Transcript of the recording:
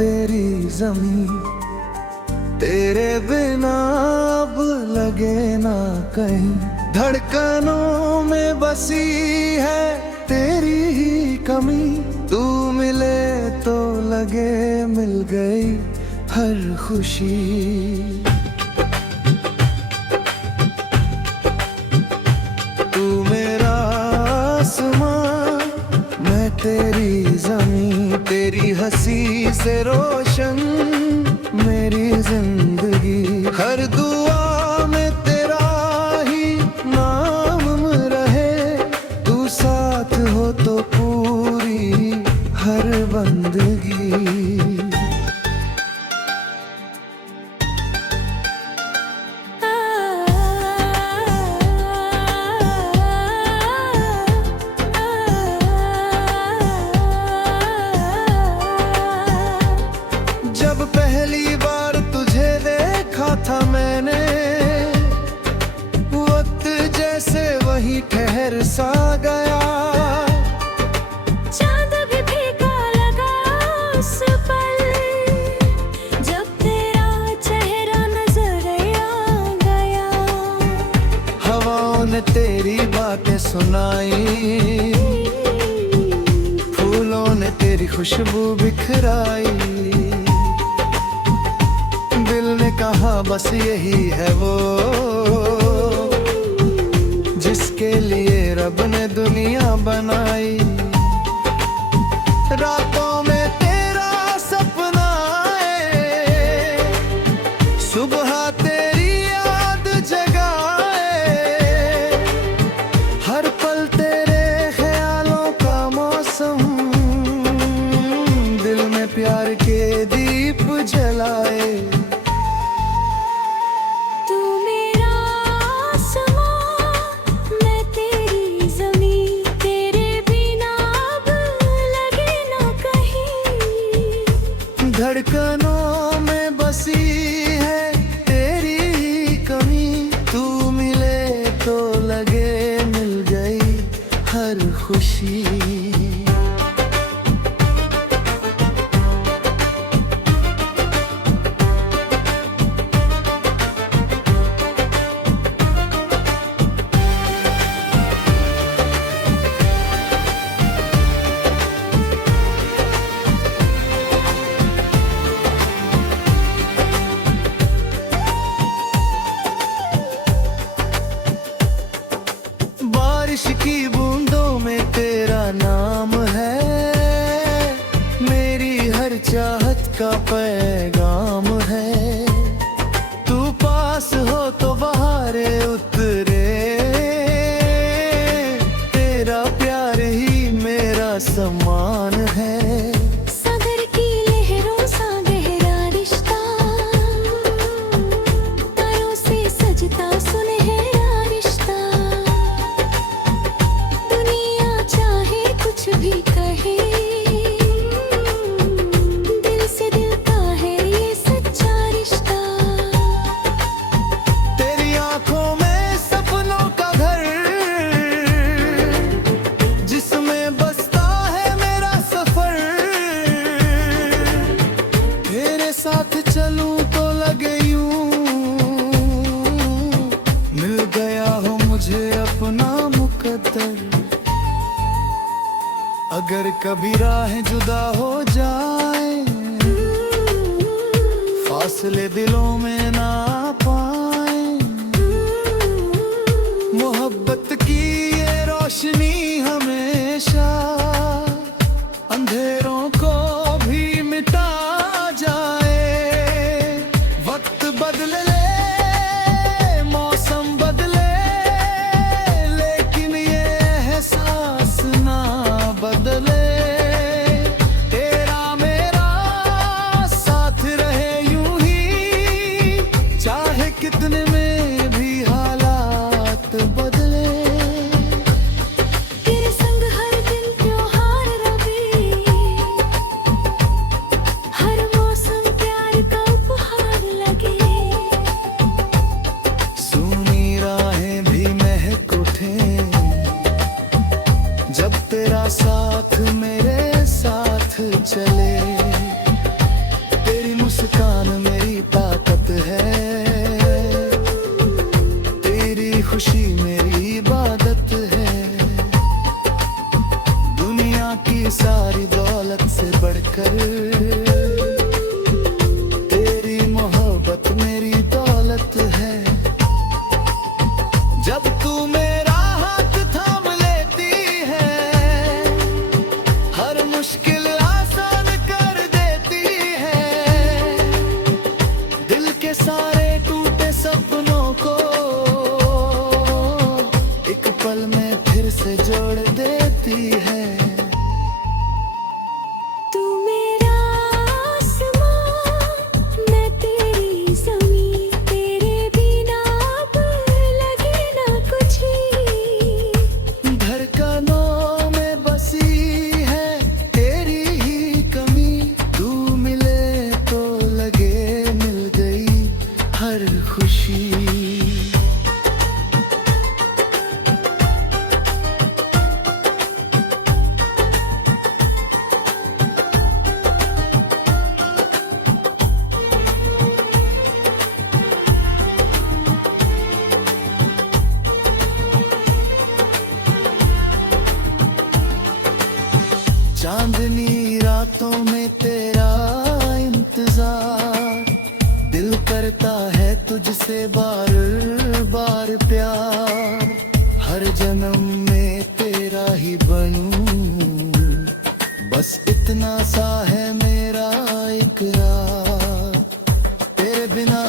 तेरी ज़मीं, तेरे बिना अब लगे ना कहीं। धड़कनों में बसी है तेरी ही कमी, तू मिले तो लगे मिल गई हर खुशी। तू मेरा आसमां, मैं तेरी ज़मीं, तेरी हंसी से रोशन मेरी जिंदगी। हर दुआ में तेरा ही नाम रहे, तू साथ हो तो पूरी हर बंदगी। जब पहली बार तुझे देखा था मैंने, वक्त जैसे वही ठहर सा गया। चांद भी फीका लगा उस पल, जब तेरा चेहरा नजर आ गया। हवाओं ने तेरी बातें सुनाई, फूलों ने तेरी खुशबू बिखराई। दिल ने कहा बस यही है वो, जिसके लिए रब ने दुनिया बनाई। रातों में तेरा सपना आए, सुबह तेरी याद जगाए। हर पल तेरे ख्यालों का मौसम, दिल में प्यार के दीप जलाए। धड़कनों में बसी है तेरी ही कमी, तू मिले तो लगे मिल गई हर खुशी। बारिश की बूंदों में तेरा नाम है, मेरी हर चाहत का पैगाम है। तू पास हो तो बहारें उतरे, तेरा प्यार ही मेरा सम्मान है। सागर की लहरों सा गहरा रिश्ता, तारों से सजता सुनहरा रिश्ता। कुछ भी कहे, दिल से दिल का है ये सच्चा रिश्ता। तेरी आंखों में सपनों का घर, जिसमें बसता है मेरा सफर। तेरे साथ चलूं तो लगे यूं, मिल गया हो मुझे अपना मुकद्दर। अगर कभी राहें जुदा हो जाए, फासले दिलों में ना पाए। मोहब्बत की ये रोशनी हमेशा अंधेरों को भी मिटा जाए। वक्त बदले, मौसम बदले, लेकिन ये एहसास ना बदले। तेरा मेरा साथ रहे यूं ही, मुस्कान मेरी ताकत है, तेरी खुशी मेरी इबादत है। दुनिया की सारी दौलत से बढ़कर तेरी मोहब्बत मेरी दौलत है। जब तू मेरा हाथ थाम लेती है, हर मुश्किल आसान कर देती है। दिल के सारे टूटे सपनों को एक पल में फिर से जोड़ देती है। तू मेरा आसमां, मैं तेरी ज़मीं, तेरे बिना अब लगे ना कुछ भी। धड़कनों में बसी है तेरी ही कमी, तू मिले तो लगे मिल गई हर खुशी। चांदनी रातों में तेरा इंतजार, दिल करता है तुझसे बार बार प्यार। हर जन्म में तेरा ही बनूं, बस इतना सा है मेरा इकरार। तेरे बिना